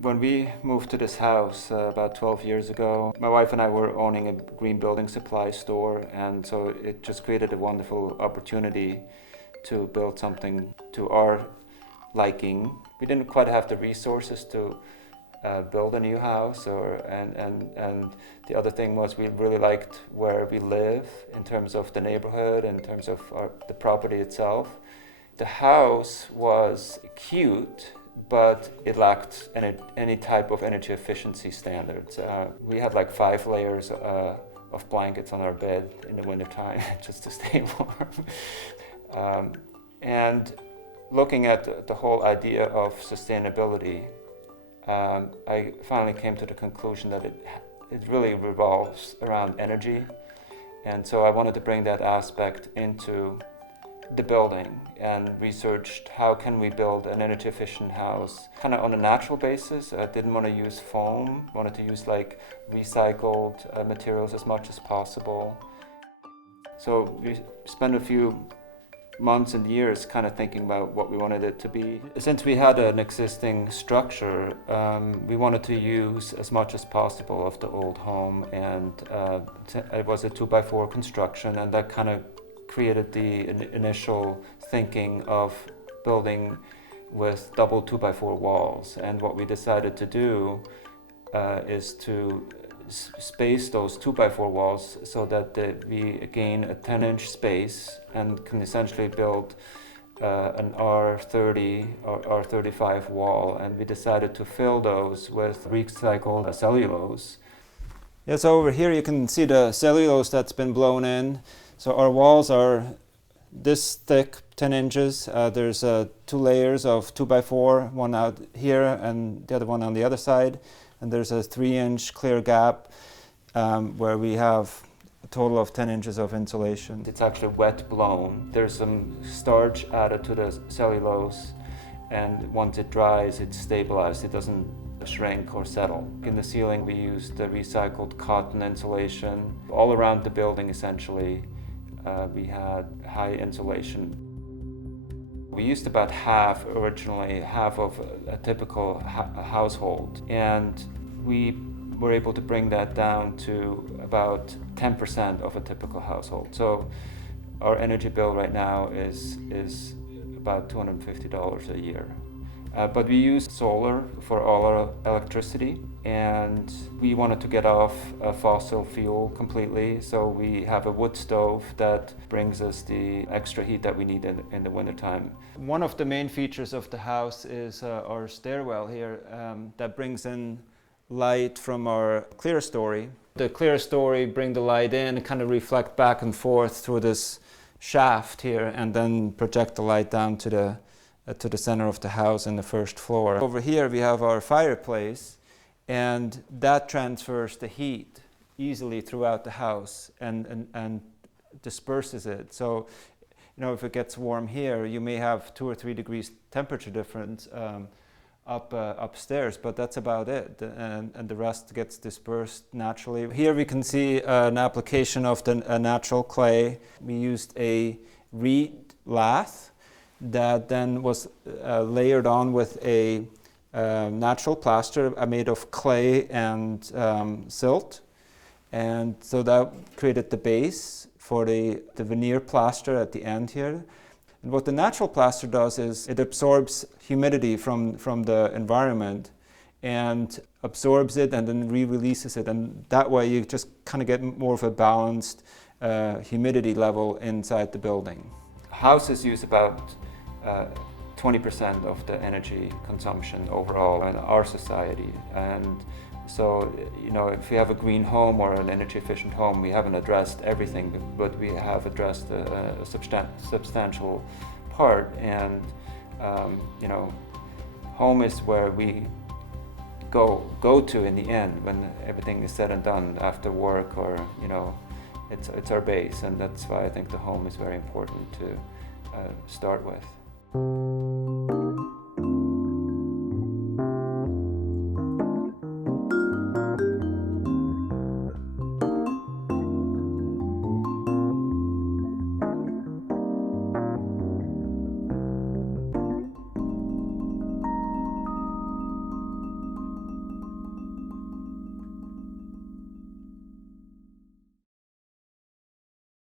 When we moved to this house about 12 years ago, my wife and I were owning a green building supply store, and so it just created a wonderful opportunity to build something to our liking. We didn't quite have the resources to build a new house, and the other thing was we really liked where we live in terms of the neighborhood, in terms of the property itself. The house was cute, but it lacked any type of energy efficiency standards. We had like 5 layers of blankets on our bed in the wintertime just to stay warm. And looking at the whole idea of sustainability, I finally came to the conclusion that it really revolves around energy. And so I wanted to bring that aspect into the building and researched how can we build an energy efficient house kind of on a natural basis. I didn't want to use foam, wanted to use like recycled materials as much as possible. So we spent a few months and years kind of thinking about what we wanted it to be. Since we had an existing structure, we wanted to use as much as possible of the old home, and it was a 2x4 construction, and that kind of created the initial thinking of building with double 2x4 walls. And what we decided to do is to space those 2x4 walls so that we gain a 10-inch space and can essentially build an R30 or R35 wall. And we decided to fill those with recycled cellulose. Yeah, so over here you can see the cellulose that's been blown in. So our walls are this thick, 10 inches. There's 2 layers of 2x4, one out here and the other one on the other side. And there's a 3-inch clear gap where we have a total of 10 inches of insulation. It's actually wet blown. There's some starch added to the cellulose, and once it dries, it's stabilized. It doesn't shrink or settle. In the ceiling, we used the recycled cotton insulation. All around the building, essentially, we had high insulation. We used about half of a typical household, and we were able to bring that down to about 10% of a typical household. So our energy bill right now is about $250 a year. But we use solar for all our electricity, and we wanted to get off fossil fuel completely, so we have a wood stove that brings us the extra heat that we need in the wintertime. One of the main features of the house is our stairwell here that brings in light from our clear story. The clear story bring the light in, kind of reflect back and forth through this shaft here, and then project the light down to the center of the house in the first floor. Over here we have our fireplace, and that transfers the heat easily throughout the house and disperses it. So, if it gets warm here, you may have 2 or 3 degrees temperature difference upstairs, but that's about it, and the rest gets dispersed naturally. Here we can see an application of a natural clay. We used a reed lath that then was layered on with a natural plaster made of clay and silt, and so that created the base for the veneer plaster at the end here. And what the natural plaster does is it absorbs humidity from the environment and absorbs it and then re-releases it, and that way you just kind of get more of a balanced humidity level inside the building. Houses use about 20% of the energy consumption overall in our society, and so if we have a green home or an energy efficient home, we haven't addressed everything, but we have addressed a substantial part. And home is where we go to in the end when everything is said and done after work, or it's our base, and that's why I think the home is very important to start with.